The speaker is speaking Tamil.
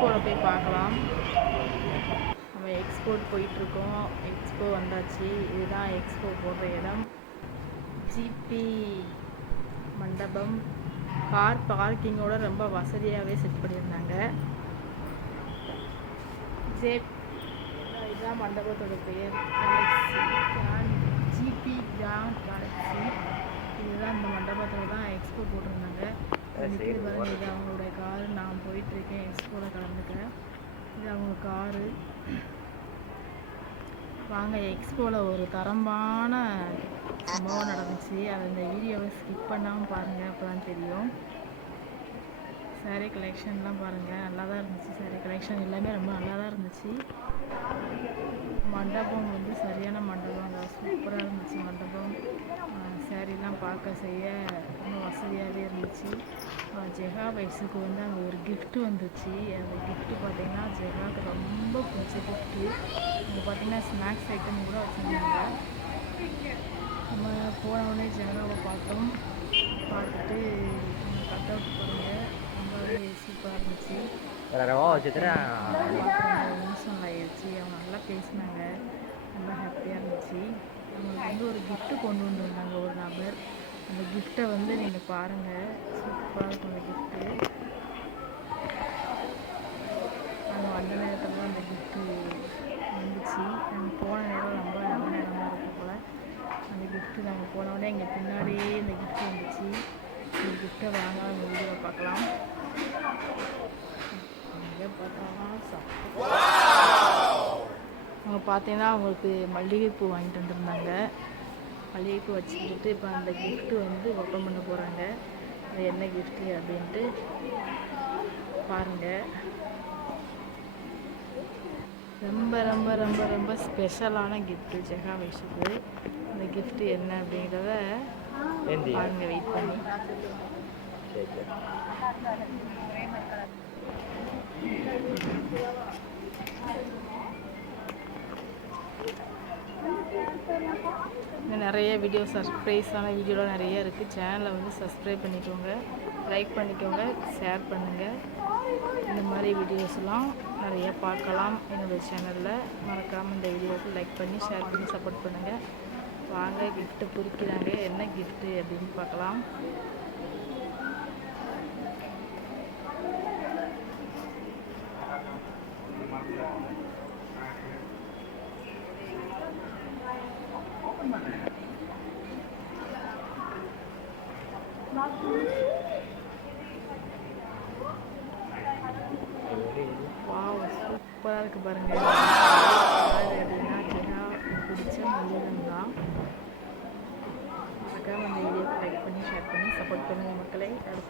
எக்ஸ்போவில் போய் பார்க்கலாம். நம்ம எக்ஸ்போர்ட் போயிட்டுருக்கோம். எக்ஸ்போ வந்தாச்சு. இதுதான் எக்ஸ்போ போடுற இடம். ஜிபி மண்டபம். கார் பார்க்கிங்கோட ரொம்ப வசதியாகவே செட் பண்ணியிருந்தாங்க. இதுதான் மண்டபத்தோட பேர், ஜிபி கிராண்ட் கேலக்ஸி. இதுதான் இந்த மண்டபத்தில் தான் எக்ஸ்போ போட்டிருந்தாங்க. இது பாருங்க, இது அவங்களோட காரு. நான் போயிட்டுருக்கேன், எக்ஸ்போவில் கலந்துக்கிறேன். இது அவங்க காரு. வாங்க, எக்ஸ்போவில் ஒரு தரமான சம்பவம் நடந்துச்சு. அதை இந்த வீடியோவை ஸ்கிப் பண்ணாமல் பாருங்கள், அப்போ தான் தெரியும். சாரீ கலெக்ஷன்லாம் பாருங்கள், நல்லா தான் இருந்துச்சு. சாரீ கலெக்ஷன் எல்லாமே ரொம்ப நல்லா தான் இருந்துச்சு. மண்டபம் வந்து சரியான மண்டபம் தான், சூப்பராக இருந்துச்சு மண்டபம். சாரீலாம் பார்க்க செய்ய ரொம்ப வசதியாகவே இருந்துச்சு. ஜெகா வயசுக்கு வந்து அங்கே ஒரு கிஃப்ட்டு வந்துச்சு. அந்த கிஃப்ட்டு பார்த்திங்கன்னா ஜெகாவுக்கு ரொம்ப பிடிச்ச கிஃப்ட்டு. அங்கே பார்த்திங்கன்னா ஸ்நாக்ஸ் ஐட்டம் கூட வச்சுருந்தாங்க. நம்ம போனவுடனே ஜெகாவை பார்த்தோம். பார்த்துட்டு கட் அவுட் போடுங்க, ரொம்பவே சூப்பராக இருந்துச்சு. நிமிஷம் ஆயிடுச்சு. அவங்க நல்லா பேசினாங்க, ரொம்ப ஹாப்பியாக இருந்துச்சு. அவங்களுக்கு வந்து ஒரு கிஃப்ட்டு கொண்டு வந்தாங்க ஒரு நபர். அந்த கிஃப்ட்டை வந்து நீங்கள் பாருங்கள், சூப்பராக இருக்கும் அந்த கிஃப்ட்டு. நாங்கள் வந்த நேரத்தில் தான் அந்த கிஃப்ட்டு வந்துச்சு. நாங்கள் போன நேரம் ரொம்ப நல்ல நேரமாக இருக்கும் போல். அந்த கிஃப்ட்டு நாங்கள் போனோடனே எங்கள் பின்னாடியே இந்த கிஃப்ட்டு வந்துச்சு. இந்த கிஃப்ட்டை வாங்க அந்த வீடியோவை பார்க்கலாம். அவங்க பார்த்தீங்கன்னா அவங்களுக்கு மல்லிகைப்பூ வாங்கிட்டு வந்துருந்தாங்க. மல்லிகைப்பூ வச்சுக்கிட்டு இப்போ அந்த கிஃப்ட்டு வந்து ஓப்பன் பண்ண போகிறாங்க. அது என்ன கிஃப்ட்டு அப்படின்ட்டு பாருங்கள். ரொம்ப ரொம்ப ரொம்ப ரொம்ப ஸ்பெஷலான கிஃப்ட்டு ஜெகா வயசுக்கு. அந்த கிஃப்ட்டு என்ன அப்படிங்கிறத பாருங்கள், வெயிட் பண்ணி. நிறைய வீடியோ சர்ப்ரைஸான வீடியோலாம் நிறைய இருக்குது. சேனலை வந்து சப்ஸ்கிரைப் பண்ணிக்கோங்க, லைக் பண்ணிக்கோங்க, ஷேர் பண்ணுங்கள். இந்த மாதிரி வீடியோஸ்லாம் நிறைய பார்க்கலாம் என்னோடய சேனலில். மறக்காமல் இந்த வீடியோவுக்கு லைக் பண்ணி ஷேர் பண்ணி சப்போர்ட் பண்ணுங்கள். வாங்க, கிஃப்ட்டு பொறுக்கிறாங்க. என்ன கிஃப்ட்டு அப்படின்னு பார்க்கலாம். வாவ், சூப்பராக இருக்குது பாருங்கள். அப்படின்னா ஜெகா பிடிச்ச மல்லிகம் தான். மறக்காம அந்த வீடியோக்கு லைக் பண்ணி ஷேர் பண்ணி சப்போர்ட் பண்ணுங்கள் மக்களை. அடுத்த